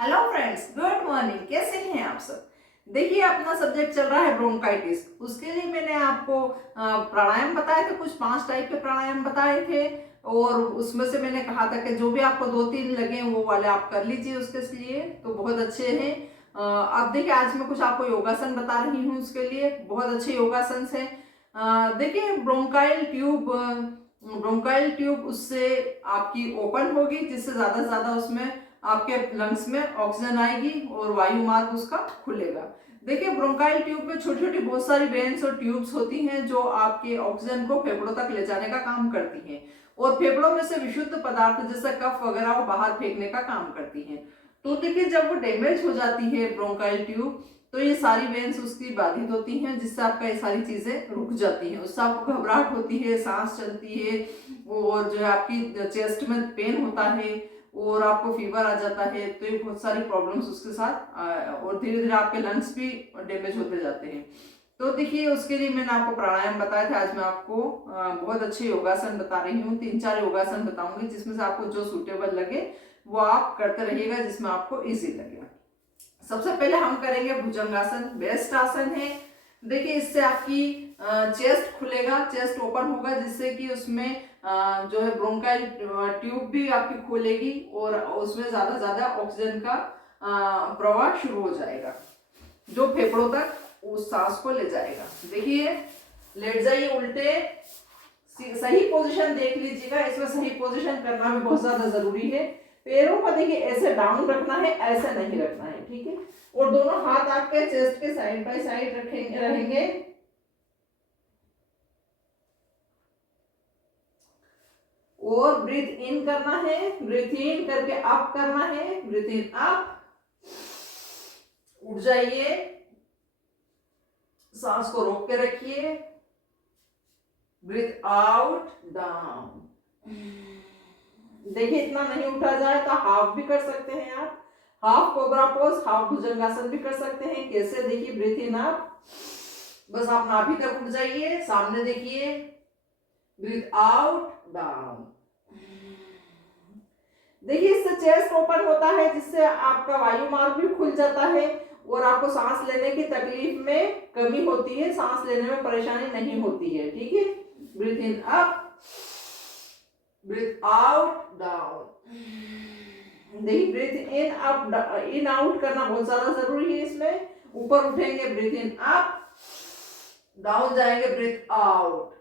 Hello friends, good morning. कैसे हैं आप सब? देखिए, अपना सब्जेक्ट चल रहा है ब्रोंकाइटिस। उसके लिए मैंने आपको प्राणायाम बताए थे, कुछ 5 टाइप के प्राणायाम बताए थे। और उसमें से मैंने कहा था कि जो भी आपको 2-3 लगे वो वाले आप कर लीजिए, उसके लिए तो बहुत अच्छे हैं। अब देखिए, आज मैं कुछ आपको योगासन बता रही हूँ, उसके लिए बहुत अच्छे योगासन है। देखिए, ब्रोंकाइल ट्यूब उससे आपकी ओपन होगी, जिससे ज्यादा से ज्यादा उसमें आपके लंग्स में ऑक्सीजन आएगी और वायु मार्ग उसका खुलेगा। देखिए, ब्रोंकाइल ट्यूब में छोटी छोटी बहुत सारी वेन्स और ट्यूब्स होती हैं जो आपके ऑक्सीजन को फेफड़ों तक ले जाने का काम करती हैं और फेफड़ों में से विशुद्ध पदार्थ जैसे कफ वगैरह वो बाहर फेंकने का काम करती हैं। तो देखिए, जब वो डैमेज हो जाती है ब्रोंकाइल ट्यूब, तो ये सारी वेन्स उसकी बाधित होती हैं, जिससे आपका ये सारी चीजें रुक जाती हैं। उससे आपको घबराहट होती है, सांस चलती है और जो है आपकी चेस्ट में पेन होता है और आपको फीवर आ जाता है। तो ये बहुत सारी प्रॉब्लम्स उसके साथ और धीरे धीरे आपके लंग्स भी डैमेज होते जाते हैं। तो देखिए, उसके लिए मैंने आपको प्राणायाम बताया था। आज मैं आपको बहुत अच्छे योगासन बता रही हूँ। 3-4 योगासन बताऊंगी, जिसमें से आपको जो सूटेबल लगे वो आप करते रहिएगा, जिसमें आपको इजी लगे। सबसे पहले हम करेंगे भुजंगासन। बेस्ट आसन है। देखिए, इससे आपकी चेस्ट खुलेगा, चेस्ट ओपन होगा, जिससे कि उसमें जो है ब्रोंकाइल ट्यूब भी आपकी खोलेगी और उसमें ज्यादा ज्यादा ऑक्सीजन का प्रवाह शुरू हो जाएगा, जो फेफड़ों तक उस सांस को ले जाएगा। देखिए, लेट जाइए उल्टे, सही पोजीशन देख लीजिएगा। इसमें सही पोजीशन करना भी बहुत ज्यादा जरूरी है। पैरों को देखिए ऐसे डाउन रखना है, ऐसे नहीं रखना है, ठीक है। और दोनों हाथ आपके चेस्ट के साइड बाय साइड रहेंगे। और ब्रीथ इन करना है, ब्रीथ इन करके अप करना है, ब्रीथ इन अप, उठ जाइए, सांस को रोक के रखिए, ब्रीथ आउट, डाउन। देखिए, इतना नहीं उठा जाए तो हाफ भी कर सकते हैं आप। हाफ कोबरा पोज, हाफ भुजंगासन भी कर सकते हैं। कैसे? देखिए, ब्रीथ इन अप, बस आप नाभि तक उठ जाइए, सामने देखिए, ब्रीथ आउट, डाउन। देखिए, इससे चेस्ट ओपन होता है, जिससे आपका वायु मार्ग भी खुल जाता है और आपको सांस लेने की तकलीफ में कमी होती है, सांस लेने में परेशानी नहीं होती है, ठीक है। Breathe in up, breathe out, down. देखिए, breathe in up, in out करना बहुत ज्यादा जरूरी है। इसमें ऊपर उठेंगे, ब्रीथ इन अप, डाउन जाएंगे, ब्रीथ आउट।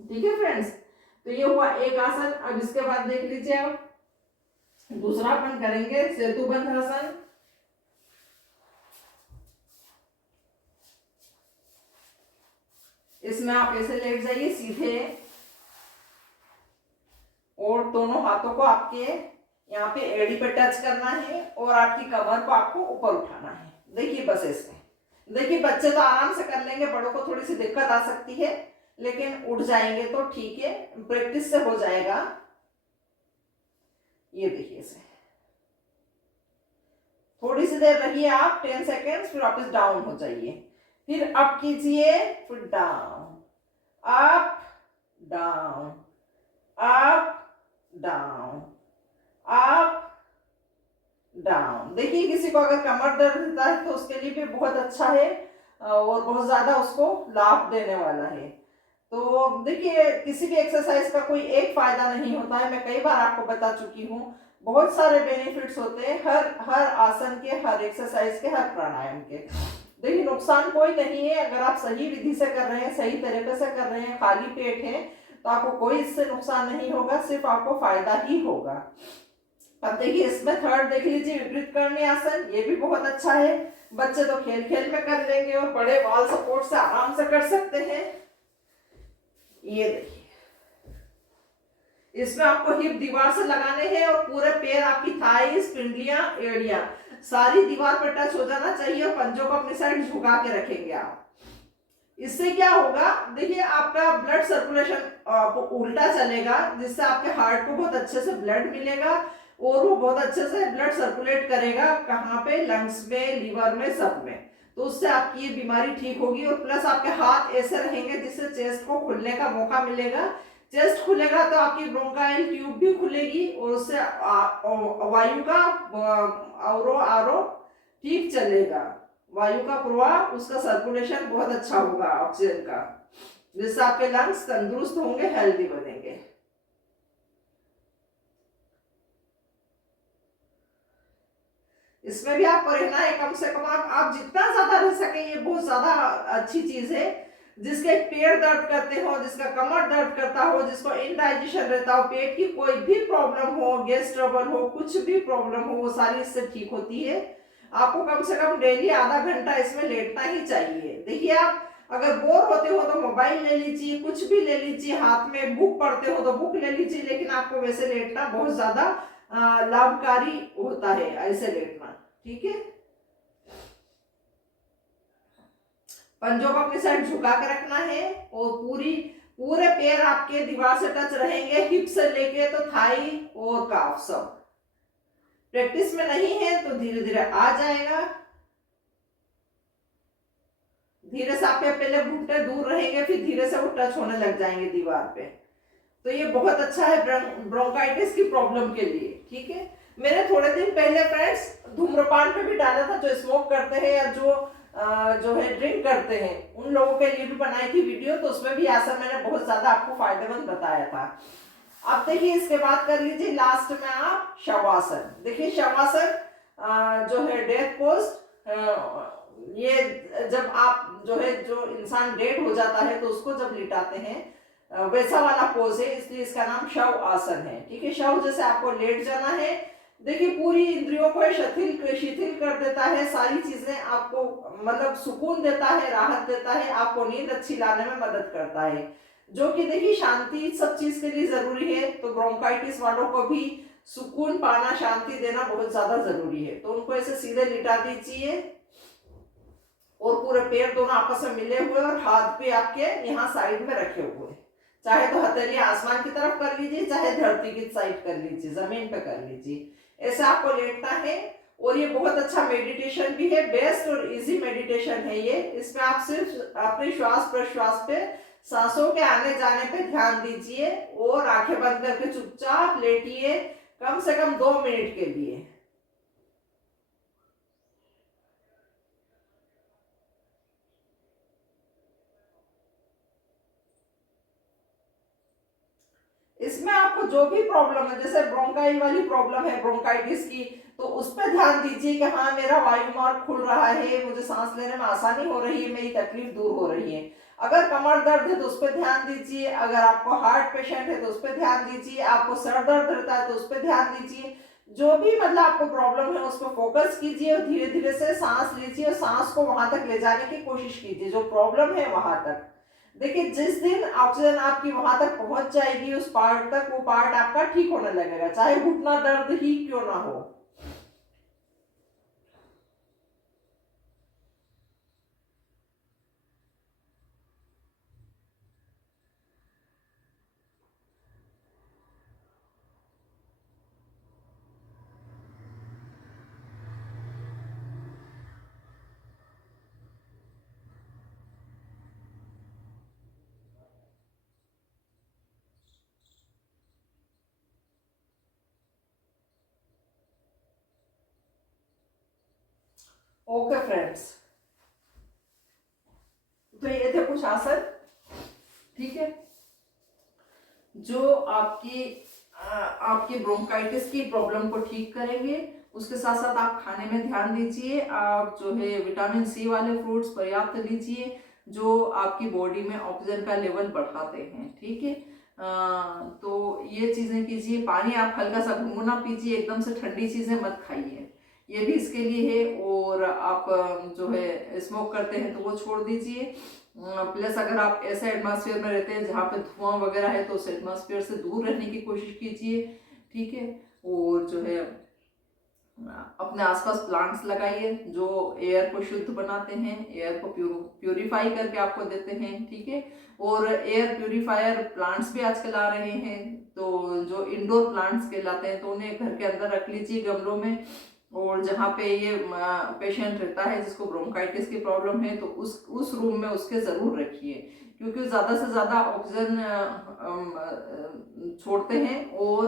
ठीक है फ्रेंड्स, तो ये हुआ एक आसन। अब इसके बाद देख लीजिए, आप दूसरा अपन करेंगे सेतुबंध आसन। इसमें आप ऐसे लेट जाइए सीधे और दोनों हाथों को आपके यहाँ पे एड़ी पे टच करना है और आपकी कमर को आपको ऊपर उठाना है। देखिए, बस ऐसे। देखिए, बच्चे तो आराम से कर लेंगे, बड़ों को थोड़ी सी दिक्कत आ सकती है, लेकिन उठ जाएंगे तो ठीक है, प्रैक्टिस से हो जाएगा। ये देखिए, ऐसे थोड़ी सी देर रहिए आप, 10 सेकेंड्स, फिर वापस डाउन हो जाइए, फिर अप कीजिए, फिर down, up, down, up, down, up, down. देखिए, किसी को अगर कमर दर्द होता है तो उसके लिए भी बहुत अच्छा है और बहुत ज्यादा उसको लाभ देने वाला है। तो देखिए, किसी भी एक्सरसाइज का कोई एक फायदा नहीं होता है, मैं कई बार आपको बता चुकी हूँ। बहुत सारे बेनिफिट्स होते हैं हर हर आसन के, हर एक्सरसाइज के, हर प्राणायाम के। देखिए, नुकसान कोई नहीं है। अगर आप सही विधि से कर रहे हैं, सही तरीके से कर रहे हैं, खाली पेट है, तो आपको कोई इससे नुकसान नहीं होगा, सिर्फ आपको फायदा ही होगा। अब देखिए, इसमें थर्ड देख लीजिए, विपरीत करणी आसन। ये भी बहुत अच्छा है। बच्चे तो खेल खेल में कर लेंगे और बड़े वॉल सपोर्ट से आराम से कर सकते हैं। ये देखिए, इसमें आपको हिप दीवार से लगाने हैं और पूरे पैर, आपकी थाइस, पिंडलियां, एड़ियां सारी दीवार पर टच हो जाना चाहिए और पंजों को अपनी साइड झुका के रखेंगे आप। इससे क्या होगा? देखिए, आपका ब्लड सर्कुलेशन उल्टा चलेगा, जिससे आपके हार्ट को बहुत अच्छे से ब्लड मिलेगा और वो बहुत अच्छे से ब्लड सर्कुलेट करेगा। कहाँ पे? लंग्स में, लीवर में, सब में। तो उससे आपकी ये बीमारी ठीक होगी और प्लस आपके हाथ ऐसे रहेंगे जिससे चेस्ट को खुलने का मौका मिलेगा, चेस्ट खुलेगा तो आपकी ब्रोंकाइल ट्यूब भी खुलेगी और उससे वायु का आरो आरो ठीक चलेगा, वायु का प्रवाह, उसका सर्कुलेशन बहुत अच्छा होगा ऑक्सीजन का, जिससे आपके लंग्स तंदुरुस्त होंगे, हेल्दी बनेंगे। इसमें भी आपको रहना है कम से कम, आप जितना ज्यादा रह सके, ये बहुत ज्यादा अच्छी चीज है। जिसके पेट दर्द करते हो, जिसका कमर दर्द करता हो, जिसको इनडाइजेशन रहता हो, पेट की कोई भी प्रॉब्लम हो, गैस ट्रबल हो, कुछ भी प्रॉब्लम हो, वो सारी इससे ठीक होती है। आपको कम से कम डेली आधा घंटा इसमें लेटना ही चाहिए। देखिए, आप अगर बोर होते हो तो मोबाइल ले लीजिए, कुछ भी ले लीजिए, हाथ में बुक पढ़ते हो तो बुक ले लीजिए, लेकिन आपको वैसे लेटना बहुत ज्यादा लाभकारी होता है, ऐसे लेटना। ठीक है, पंजों को अपनी साइड झुका के रखना है और पूरे पैर आपके दीवार से टच रहेंगे, हिप से लेके तो थाई और काफ सब। प्रैक्टिस में नहीं है तो धीरे धीरे आ जाएगा। धीरे से आपके पहले घुटने दूर रहेंगे, फिर धीरे से वो टच होने लग जाएंगे दीवार पे। तो ये बहुत अच्छा है ब्रोंकाइटिस की प्रॉब्लम के लिए। ठीक है, मैंने थोड़े दिन पहले फ्रेंड्स धूम्रपान पे भी डाला था, जो स्मोक करते हैं या जो है ड्रिंक करते हैं, उन लोगों के लिए भी बनाई थी वीडियो, तो उसमें भी आसन मैंने बहुत ज्यादा आपको फायदेमंद बताया था। अब देखिए, इसके बाद कर लीजिए लास्ट में आप शवासन। देखिए, शवासन जो है डेथ पोस्ट, ये जब आप जो इंसान डेड हो जाता है तो उसको जब लिटाते हैं, वैसा वाला पोज है, इसलिए इसका नाम शव आसन है। ठीक है, शव जैसे आपको लेट जाना है। देखिए, पूरी इंद्रियों को शिथिल कर देता है, सारी चीजें आपको मतलब सुकून देता है, राहत देता है, आपको नींद अच्छी लाने में मदद करता है, जो कि देखिए शांति सब चीज के लिए जरूरी है। तो ब्रोंकाइटिस वालों को भी सुकून पाना, शांति देना बहुत ज्यादा जरूरी है। तो उनको ऐसे सीधे लिटा दीजिए और पूरे पैर दोनों आपस में मिले हुए और हाथ पे आपके यहाँ साइड में रखे हुए, चाहे तो हथेली आसमान की तरफ कर लीजिए, चाहे धरती की साइड कर लीजिए, जमीन पे कर लीजिए, ऐसा आपको लेटना है। और ये बहुत अच्छा मेडिटेशन भी है, बेस्ट और इजी मेडिटेशन है ये। इसमें आप सिर्फ अपने श्वास प्रश्वास पे, सांसों के आने जाने पे ध्यान दीजिए और आंखें बंद करके चुपचाप लेटिए कम से कम 2 मिनट के लिए। इसमें आपको जो भी प्रॉब्लम है, जैसे ब्रोंकाइल वाली प्रॉब्लम है ब्रोंकाइटिस की, तो उस पर ध्यान दीजिए कि हाँ, मेरा वायु मार्ग खुल रहा है, मुझे सांस लेने में आसानी हो रही है, मेरी तकलीफ दूर हो रही है। अगर कमर दर्द है तो उस पर ध्यान दीजिए, अगर आपको हार्ट पेशेंट है तो उस पर ध्यान दीजिए, आपको सर दर्द रहता है तो उस पर ध्यान दीजिए। जो भी मतलब आपको प्रॉब्लम है उस पर फोकस कीजिए और धीरे धीरे से सांस लीजिए और सांस को वहां तक ले जाने की कोशिश कीजिए जो प्रॉब्लम है वहां तक। देखिए, जिस दिन ऑक्सीजन आपकी वहां तक पहुंच जाएगी उस पार्ट तक, वो पार्ट आपका ठीक होने लगेगा, चाहे घुटना दर्द ही क्यों ना हो। ओके फ्रेंड्स, तो ये थे कुछ आसन। ठीक है, जो आपकी ब्रोंकाइटिस की प्रॉब्लम को ठीक करेंगे। उसके साथ साथ आप खाने में ध्यान दीजिए, आप जो है विटामिन सी वाले फ्रूट्स पर्याप्त लीजिए, जो आपकी बॉडी में ऑक्सीजन का लेवल बढ़ाते हैं। ठीक है, तो ये चीजें कीजिए। पानी आप हल्का सा गुनगुना पीजिए, एकदम से ठंडी चीजें मत खाइए, ये भी इसके लिए है। और आप जो है स्मोक करते हैं तो वो छोड़ दीजिए। प्लस अगर आप ऐसे एटमॉस्फेयर में रहते हैं जहाँ पे धुआं वगैरह है तो उस एटमॉस्फेयर से दूर रहने की कोशिश कीजिए। ठीक है, और जो है अपने आसपास प्लांट्स लगाइए जो एयर को शुद्ध बनाते हैं, एयर को प्यूरिफाई करके आपको देते हैं। ठीक है, और एयर प्यूरिफायर प्लांट्स भी आजकल आ रहे हैं, तो जो इंडोर प्लांट्स कहलाते हैं तो उन्हें घर के अंदर रख लीजिए गमलों में। और जहाँ पे ये पेशेंट रहता है जिसको ब्रोंकाइटिस की प्रॉब्लम है तो उस रूम में उसके ज़रूर रखिए। क्योंकि ज़्यादा से ज़्यादा ऑक्सीजन छोड़ते हैं और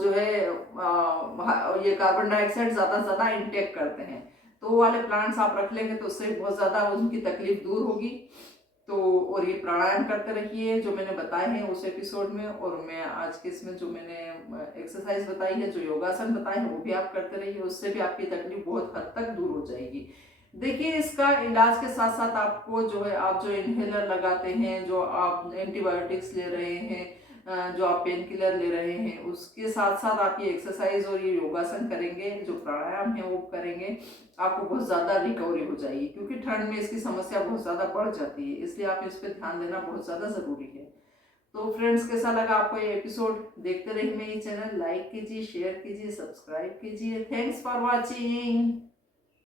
जो है ये कार्बन डाइऑक्साइड ज़्यादा से ज़्यादा इनटेक करते हैं। तो वो वाले प्लांट्स आप रख लेंगे तो उससे बहुत ज़्यादा उनकी तकलीफ दूर होगी। तो और ये प्राणायाम करते रहिए जो मैंने बताए हैं उस एपिसोड में, और मैं आज के इसमें जो मैंने एक्सरसाइज बताई है, जो योगासन बताए हैं, वो भी आप करते रहिए। उससे भी आपकी तकलीफ बहुत हद तक दूर हो जाएगी। देखिए, इसका इलाज के साथ साथ आपको जो है, आप जो इनहेलर लगाते हैं, जो आप एंटीबायोटिक्स ले रहे हैं, जो आप पेन किलर ले रहे हैं, उसके साथ साथ आप ये एक्सरसाइज और ये योगासन करेंगे, जो प्राणायाम है वो करेंगे, आपको बहुत ज़्यादा रिकवरी हो जाएगी। क्योंकि ठंड में इसकी समस्या बहुत ज़्यादा बढ़ जाती है, इसलिए आप इस पर ध्यान देना बहुत ज़्यादा ज़रूरी है। तो फ्रेंड्स, कैसा लगा आपको ये एपिसोड? देखते रहिए मेरी चैनल, लाइक कीजिए, शेयर कीजिए, सब्सक्राइब कीजिए। Thanks for watching.